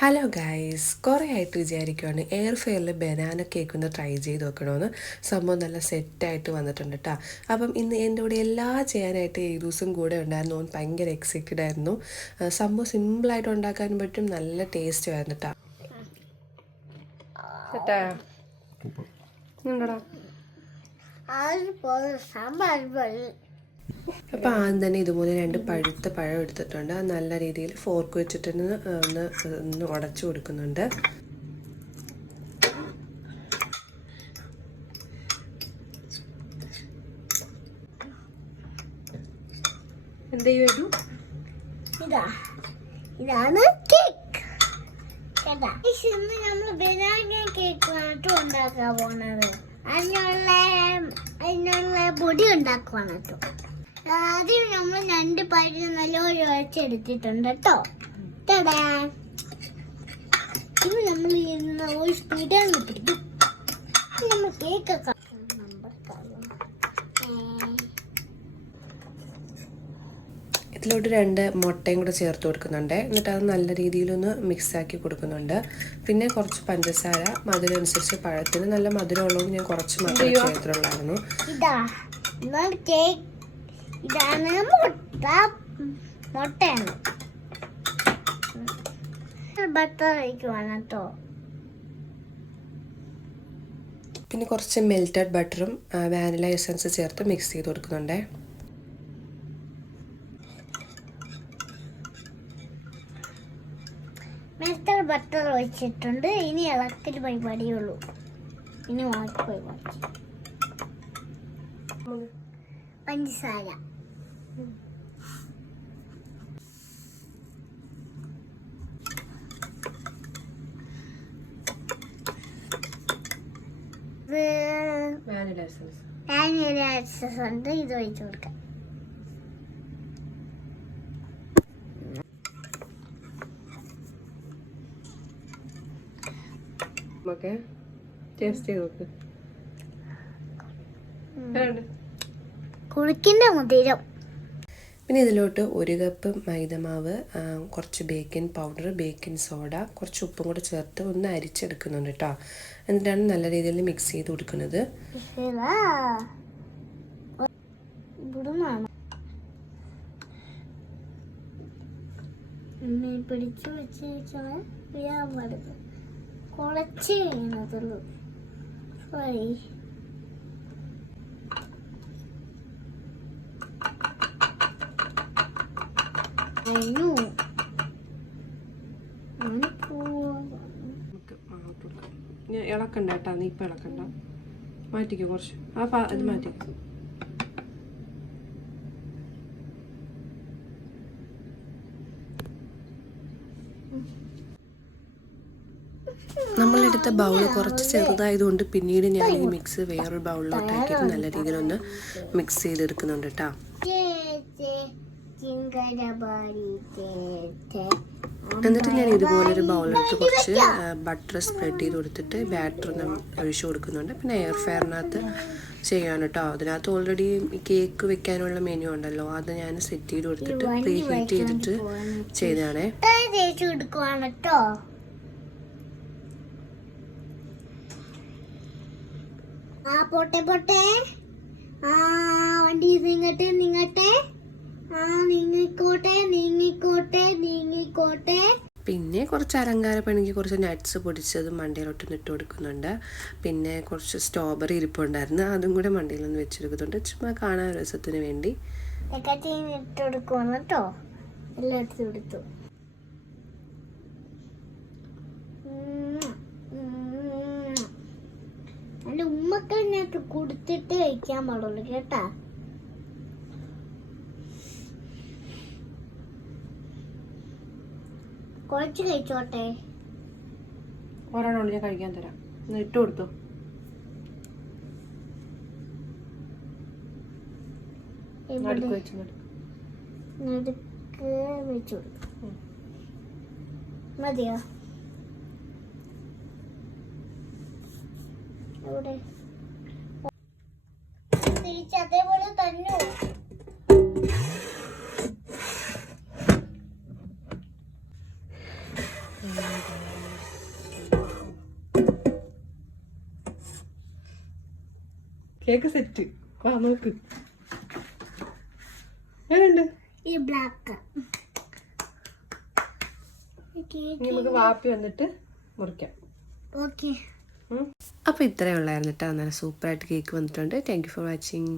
Hello guys, കുറേ ആയിട്ട് വിചാരിക്കുവാണ് air ഫെയറിൽ banana cake ഒന്ന് ട്രൈ ചെയ്ത് നോക്കണമെന്ന്. സംഭവം നല്ല സെറ്റായിട്ട് വന്നിട്ടുണ്ട് കേട്ടോ. അപ്പം ഇന്ന് എൻ്റെ കൂടെ എല്ലാം ചെയ്യാനായിട്ട് ഈ ദിവസം കൂടെ ഉണ്ടായിരുന്നു. ഓൻ ഭയങ്കര എക്സൈറ്റഡ് ആയിരുന്നു. സംഭവം സിമ്പിളായിട്ട് ഉണ്ടാക്കാൻ പറ്റും, നല്ല ടേസ്റ്റ് ആയിരുന്നു കേട്ടോ. അപ്പോൾ ആദ്യം തന്നെ ഇതുപോലെ 2 പഴുത്ത പഴം എടുത്തിട്ടുണ്ട്. അത് നല്ല രീതിയിൽ ഫോർക്ക് വെച്ചിട്ട് ഒന്ന് ഉടച്ചു കൊടുക്കുന്നുണ്ട്. എന്ത് ചെയ്തു? ഇതാണ് കേക്ക്. ഇന്ന് നമ്മൾ ബനാന കേക്ക് ഉണ്ടാക്കാൻ പോണത്. അതിനുള്ള പൊടി ഉണ്ടാക്കുവാണ് കേട്ടോ. ആദ്യം നമ്മൾ 2 പഴം നല്ലോണം ഉഴച്ചെടുത്തിട്ടുണ്ട് കേട്ടോ. ഇത് നമ്മൾ ഒരു സ്പീഡിൽ പിടിക്കും. നമ്മൾ കേക്കൊക്കെ ഇതിലോട്ട് 2 മുട്ടയും കൂടെ ചേർത്ത് കൊടുക്കുന്നുണ്ട്. എന്നിട്ട് അത് നല്ല രീതിയിലൊന്ന് മിക്സാക്കി കൊടുക്കുന്നുണ്ട്. പിന്നെ കുറച്ച് പഞ്ചസാര, മധുരം അനുസരിച്ച് പഴത്തിന് നല്ല മധുരം ഉള്ളത് ഞാൻ കുറച്ച് മധുരം ചേർത്തിട്ടുള്ളായിരുന്നു. ഇതാണ് മുട്ടയാണ്. ബട്ടർ ഒഴിക്കുവാണ് കേട്ടോ. പിന്നെ കുറച്ച് മെൽറ്റഡ് ബട്ടറും വാനില എസൻസ് ചേർത്ത് മിക്സ് ചെയ്ത് കൊടുക്കുന്നുണ്ട്. മെൽറ്റഡ് ബട്ടർ ഒഴിച്ചിട്ടുണ്ട്. ഇനി ഇളക്കൽ പരിപാടിയേ ഉള്ളൂ. ഇനി മാറ്റിപ്പോയി പഞ്ചസാര, വാനില എസൻസ് ഉണ്ട്. ഇത് ഒഴിച്ചു കൊടുക്കാം. കുളിക്കിന്റെ മുതിരം. പിന്നെ ഇതിലോട്ട് 1 കപ്പ് മൈദമാവ്, കുറച്ച് ബേക്കിംഗ് പൗഡർ, ബേക്കിംഗ് സോഡ, കുറച്ച് ഉപ്പും കൂടെ ചേർത്ത് ഒന്ന് അരിച്ചെടുക്കുന്നുണ്ട് കേട്ടോ. എന്നിട്ടാണ് നല്ല രീതിയിൽ മിക്സ് ചെയ്ത് കൊടുക്കുന്നത്. പിടിച്ചു വെച്ചാൽ കുറച്ച് ചെയ്യുന്നതുള്ളൂ. ഇളക്കണ്ട കേട്ടാ, നീ ഇപ്പം ഇളക്കണ്ട, മാറ്റിക്കോ കുറച്ച്. ഇത് മാറ്റിക്കോ. നമ്മളെടുത്ത ബൗൾ കുറച്ച് ചെറുതായതുകൊണ്ട് പിന്നീട് ഞാൻ ഈ മിക്സ് വേറൊരു ബൗളിലോട്ടാക്കിയിട്ട് നല്ല രീതിയിലൊന്ന് മിക്സ് ചെയ്തെടുക്കുന്നുണ്ട് കേട്ടോ. എന്നിട്ട് ഞാൻ ഇതുപോലൊരു ബൗളെടുത്ത് കുറച്ച് ബട്ടർ സ്പ്രെഡ് ചെയ്ത് കൊടുത്തിട്ട് ബാറ്റർ ഒഴിച്ചു കൊടുക്കുന്നുണ്ട്. പിന്നെ എയർ ഫെയറിനകത്ത് ചെയ്യാൻ കേട്ടോ. അതിനകത്ത് ഓൾറെഡി കേക്ക് വെക്കാനുള്ള മെനു ഉണ്ടല്ലോ, അത് ഞാൻ സെറ്റ് ചെയ്ത് കൊടുത്തിട്ട് പ്രീ ഹീറ്റ് ചെയ്തിട്ട് ചെയ്തതാണേ. പോട്ടെ പോട്ടെ, വണ്ടി നീങ്ങട്ടെ നീങ്ങട്ടെ, നീങ്ങിക്കോട്ടെ നീങ്ങിക്കോട്ടെ നീങ്ങിക്കോട്ടെ. പിന്നെ കുറച്ച് അലങ്കാര പണിക്ക് കുറച്ച് നട്ട്സ് പൊടിച്ചത് മണ്ടയിലോട്ടൊന്ന് ഇട്ട് കൊടുക്കുന്നുണ്ട്. പിന്നെ കുറച്ച് സ്ട്രോബെറി ഇരിപ്പുണ്ടായിരുന്നു, അതും കൂടെ മണ്ടയിലൊന്ന് വെച്ചെടുക്കുന്നുണ്ട്, ചുമ്മാ കാണാൻ രസത്തിന് വേണ്ടി. ഇട്ട് കൊടുക്കുവാണ് കേട്ടോ. എല്ലാം എടുത്ത് കൊടുത്തു. എൻ്റെ ഉമ്മക്കതിനകത്ത് കൊടുത്തിട്ട് കഴിക്കാൻ പാടുള്ളൂ കേട്ടാ. കുറച്ച് കഴിച്ചോട്ടെ. ഒരെണ്ണം ഞാൻ കഴിക്കാൻ തരാം, ഇട്ട് കൊടുത്തു. നടുക്ക് വെച്ച് കൊടുക്കും. മതിയോ? തിരിച്ചതേപോലെ തന്നെ കേക്ക് സെറ്റ്. വാ നോക്ക്. എങ്ങനെയുണ്ട്? ഈ ബ്ലാക്ക് ഇനി നമുക്ക് വാപ്പി വന്നിട്ട് മുറിക്കാം. ഓക്കെ. അപ്പോൾ ഇത്രയേ ഉള്ളായിരുന്നു കേട്ടോ. നല്ല സൂപ്പറായിട്ട് കേക്ക് വന്നിട്ടുണ്ട്. Thank you for watching.